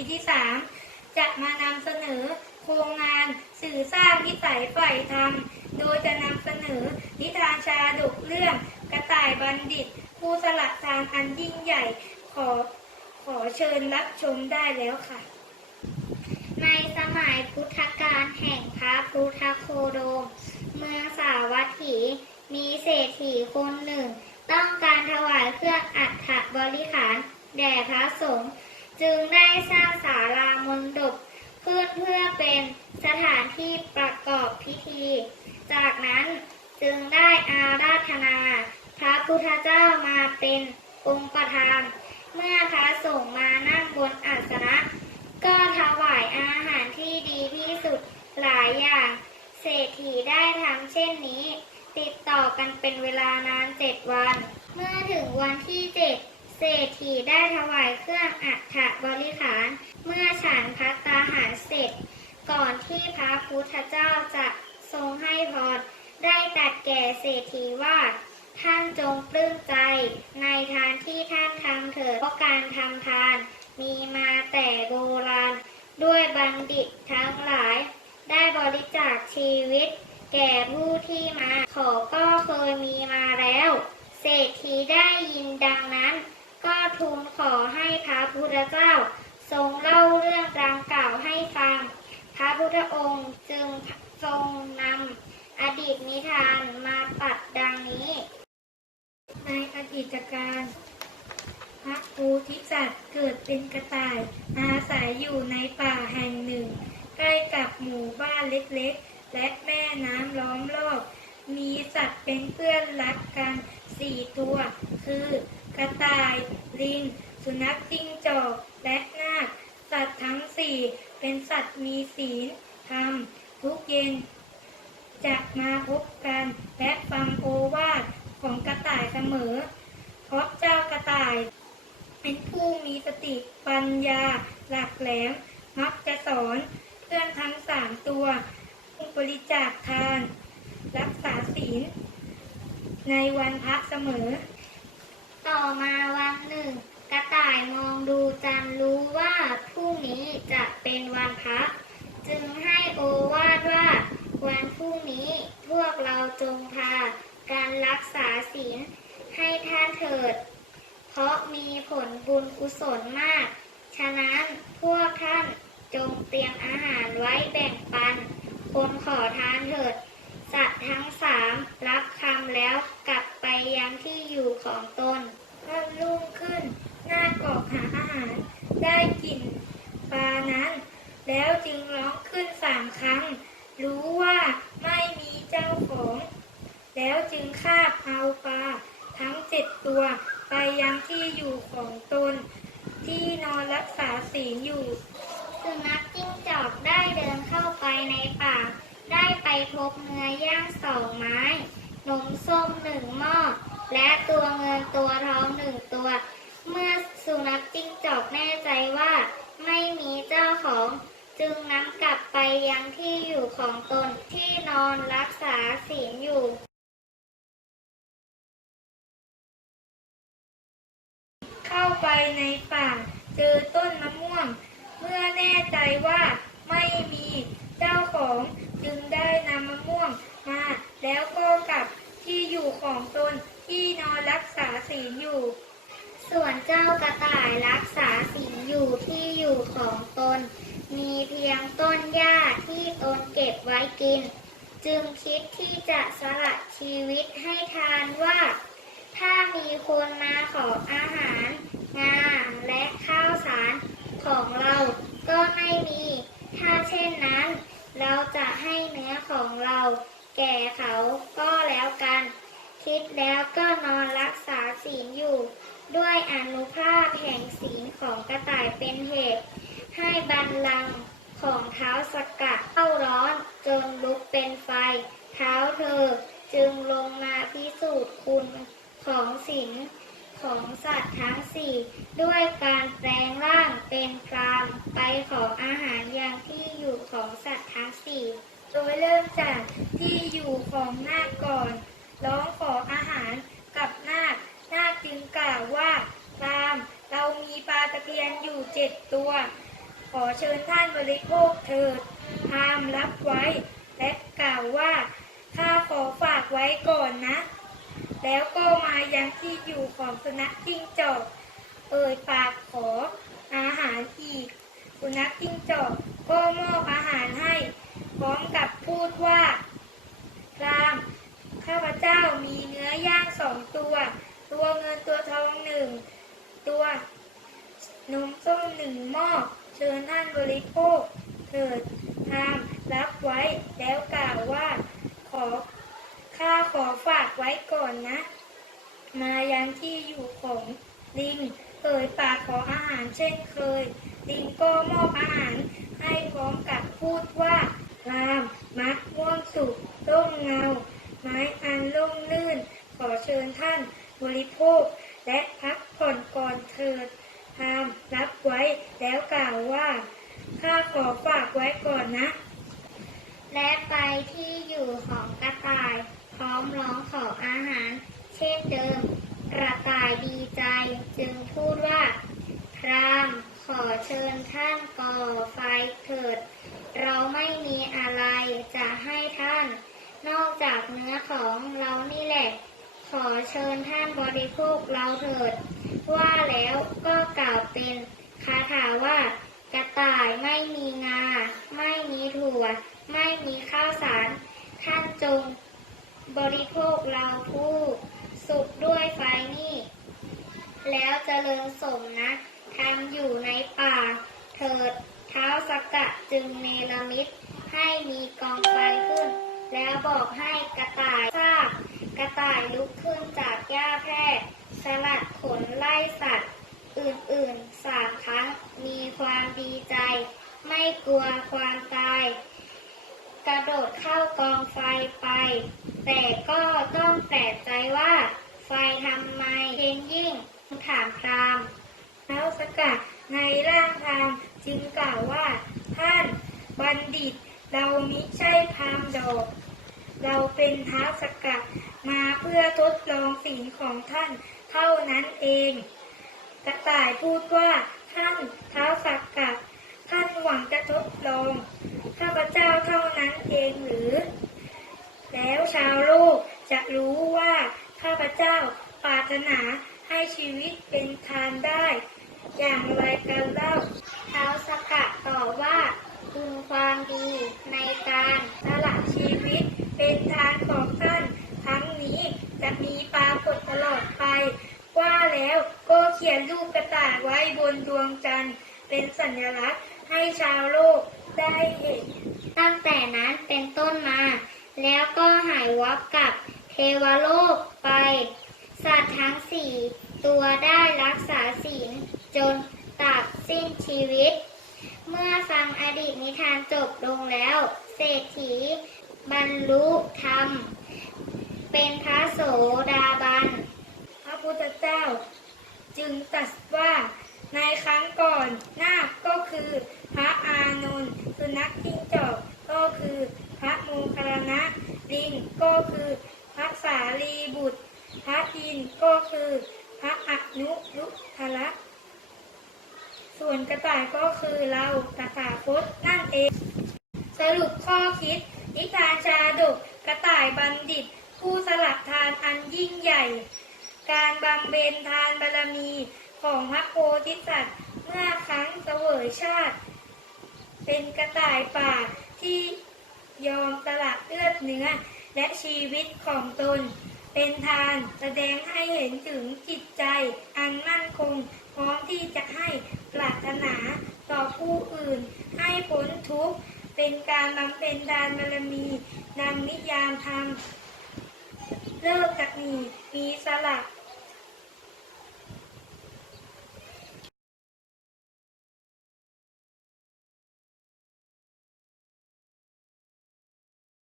ปีที่ 3 จะมานำเสนอโครงงานสื่อสร้างนิสัยใฝ่ธรรม โดยจะนำเสนอนิทานชาดกเรื่องกระต่ายบัณฑิต ผู้สละทางอันยิ่งใหญ่ขอขอเชิญรับชมได้แล้วค่ะ ในสมัยพุทธกาลแห่งพระพุทธโคดม เมืองสาวัตถี มีเศรษฐีคนหนึ่ง ต้องการถวายเครื่องอัฐบริขาร แด่พระสงฆ์ จึงได้สร้างศาลามนดบขึ้นเพื่อเป็นสถานที่ประกอบพิธี จากนั้นจึงได้อาราธนา พระพุทธเจ้ามาเป็นองค์ประธาน เมื่อพระสงฆ์มานั่งบนอาสนะ ก็ถวายอาหารที่ดีที่สุดหลายอย่าง เศรษฐีได้ทำเช่นนี้ ติดต่อกันเป็นเวลานานเจ็ดวัน เมื่อถึงวันที่เจ็ด เศรษฐีได้ถวายเครื่องอัฐบริขาร เมื่อฉันพัตตาหารเสร็จ ก่อนที่พระพุทธเจ้าจะทรงให้พรได้ตัดแก่เศรษฐีว่า ท่านจงปลื้มใจ ในทานที่ท่านทำเถิดเพราะการทำทาน มีมาแต่โบราณ ด้วยบัณฑิตทั้งหลาย ได้บริจาคชีวิต แก่ผู้ที่มาขอก็เคยมีมาแล้ว เศรษฐีได้ยินดังนั้น ก็ทูลขอให้พระพุทธเจ้า ทรงเล่าเรื่องดังกล่าวให้ฟัง พระพุทธองค์จึงทรงนำอดีตนิทานมาปัดดังนี้ ในอดีตการพระโพธิสัตว์เกิดเป็นกระต่าย อาศัยอยู่ในป่าแห่งหนึ่ง ใกล้กับหมู่บ้านเล็กๆ และแม่น้ำล้อมรอบ มีสัตว์เป็นเพื่อนรักกันสี่ตัว คือ กระต่าย ลิง สุนัขจิ้งจอก และนาค สัตว์ทั้งสี่เป็นสัตว์มีศีลธรรมทุกเย็น จะมาพบกันและฟังโอวาทของกระต่ายเสมอ เพราะเจ้ากระต่าย เป็นผู้มีสติปัญญาหลักแหลม มักจะสอนเพื่อนทั้งสามตัวบริจาคทาน รักษาศีล ในวันพระเสมอ ต่อมาวันหนึ่ง กระต่ายมองดูจันรู้ว่าพรุ่งนี้จะเป็นวันพระจึงให้โอวาทว่า วันพรุ่งนี้พวกเราจงพา การรักษาศีลให้ท่านเถิด เพราะมีผลบุญกุศลมาก ฉะนั้นพวกท่านจงเตรียมอาหารไว้แบ่งปัน คนขอทานเถิด สัตว์ทั้งสามรับคำแล้วกลับไปยังที่อยู่ของตน วันรุ่งขึ้นหน้ากอกหาอาหาร ได้กลิ่นปลานั้น แล้วจึงร้องขึ้นสามครั้ง รู้ว่าไม่มีเจ้าของ แล้วจึงคาบเอาปลา็ดตัว ไปยังที่อยู่ของตน ที่นอนรักษาศีลอยู่ สุนัขจิ้งจอกได้เดินเข้าไปในป่า ได้ไปพบเนื้อย่างสองไม้ นมส้มหนึ่งหม้อ และตัวเงินตัวทองหนึ่งตัว เมื่อสุนัขจิ้งจอกแน่ใจว่า ไม่มีเจ้าของจึงนำกลับไปยังที่อยู่ของตนที่นอนรักษาศีลอยู่ เข้าไปในป่า เจอต้นมะม่วง เมื่อแน่ใจว่าไม่มีเจ้าของจึงได้นำมะม่วงมา แล้วก็กลับที่อยู่ของตนที่นอนรักษาศีลอยู่ ส่วนเจ้ากระต่ายรักษาศีลอยู่ที่อยู่ของตน มีเพียงต้นหญ้าที่ตนเก็บไว้กิน จึงคิดที่จะสละชีวิตให้ทานว่า ถ้ามีคนมาขออาหาร งาและข้าวสารของเราก็ไม่มี ถ้าเช่นนั้น เราจะให้เนื้อของเรา แก่เขาก็แล้วกัน คิดแล้วก็นอนรักษาศีลอยู่ ด้วยอนุภาพแห่งศีลของกระต่ายเป็นเหตุ ให้บันลังของเท้าสกัดเข้าร้อนจนลุกเป็นไฟ เท้าเธอจึงลงมาพิสูจน์คุณของศีล ของสัตว์ทั้งสี่ด้วยการแปลงร่างเป็นพรามไปขออาหารอย่างที่อยู่ของสัตว์ทั้งสี่โดยเริ่มจากที่อยู่ของนาคก่อน ร้องขออาหารกับนาคนาคจึงกล่าวว่าพรามเรามีปลาตะเพียนอยู่เจ็ดตัว ขอเชิญท่านบริโภคเถิดพรามรับไว้ และกล่าวว่าข้าขอฝากไว้ก่อนนะ แล้วก็มายังที่อยู่ของสุนัขจิ้งจอก เอ่ยปากขออาหารอีก สุนัขจิ้งจอกก็มอบอาหารให้ พร้อมกับพูดว่าพรามข้าพเจ้ามีเนื้อย่างสองตัว ตัวเงินตัวทองหนึ่งตัวนมส้มหนึ่งหม้อเชิญท่านบริโภค เถิดพรามรับไว้แล้วกล่าวว่า ขอ ข้าขอฝากไว้ก่อนนะ มายังที่อยู่ของลิงเอ่ยปากขออาหารเช่นเคย ลิงก็มอบอาหารให้พร้อมกับพูดว่ารามมักม่วงสุกร่มเงา ไม้อันร่มลื่น ขอเชิญท่านบริโภค และพักผ่อนก่อนเถิดพรามรับไว้แล้วกล่าวว่าข้าขอฝากไว้ก่อนนะ และไปที่อยู่ของกระต่าย พร้อมร้องขออาหาร เช่นเดิม กระต่ายดีใจจึงพูดว่า พรามขอเชิญท่านก่อไฟเถิด เราไม่มีอะไรจะให้ท่าน นอกจากเนื้อของเรานี่แหละ ขอเชิญท่านบริโภคเราเถิด ว่าแล้วก็กล่าวเป็นคาถาว่ากระต่ายไม่มีงา ไม่มีถั่ว ไม่มีข้าวสาร ท่านจง บริโภคเราผู้ สุกด้วยไฟนี่ แล้วเจริญสมนะทำอยู่ในป่า เถิดเท้าสกกะจึงเนรมิต ให้มีกองไฟขึ้น แล้วบอกให้กระต่ายทราบกระต่ายลุกขึ้นจากหญ้าแพรกสลัดขนไล่สัตว์ อื่นๆสามครั้งมีความดีใจ ไม่กลัวความตาย กระโดดเข้ากองไฟไป แต่ก็ต้องแปลกใจว่า ไฟทำไมเย็นยิ่งถามพรามเท้าสกัดในร่างพรามจึงกล่าวว่า ท่านบัณฑิต เรามิใช่พรามดอก เราเป็นเท้าสกัดมาเพื่อทดลองสิ่งของท่านเท่านั้นเองกระต่ายพูดว่าท่านเท้าสกัดท่านหวังจะทดลอง ข้าพเจ้าเท่านั้นเองหรือ แล้วชาวโลกจะรู้ว่าข้าพเจ้าปรารถนาให้ชีวิตเป็นทานได้ อย่างไรกันเล่า เท้าสกัดตอบว่าคุณความดีในการ สละชีวิตเป็นทานของท่านทั้งนี้จะมีปรากฏตลอดไป ว่าแล้วก็เขียนรูปกระต่ายไว้บนดวงจันทร์ เป็นสัญลักษณ์ให้ชาวโลกได้เห็น ตั้งแต่นั้นเป็นต้นมา แล้วก็หายวับกับเทวโลกไป สัตว์ทั้งสี่ตัวได้รักษาศีลจนตัดสิ้นชีวิต เมื่อฟังอดีตนิทานจบลงแล้ว เศรษฐีบรรลุธรรม เป็นพระโสดาบัน พระพุทธเจ้า จึงตรัสว่าในครั้งก่อนนาคก็คือพระอานนท์สุนัขจิ้งจอกก็คือ พระโมคคัลนะ ลิงก็คือพระสารีบุตร พระอินก็คือพระอนุรุทละส่วนกระต่ายก็คือเราตถาคตนั่นเอง สรุปข้อคิด นิทานชาดกกระต่ายบัณฑิต ผู้สลักทานอันยิ่งใหญ่ การบำเพ็ญทานบารมีของพระโพธิสัตว์เมื่อครั้งเสวยชาติ เป็นกระต่ายป่าที่ ยอมสละเลือดเนื้อ และชีวิตของตน เป็นทานแสดงให้เห็นถึงจิตใจ อันมั่นคง พร้อมที่จะให้ปรารถนาต่อผู้อื่น ให้พ้นทุกข์ เป็นการบำเพ็ญทานบารมีดังนิยามธรรมเลิกจากนีมีสละ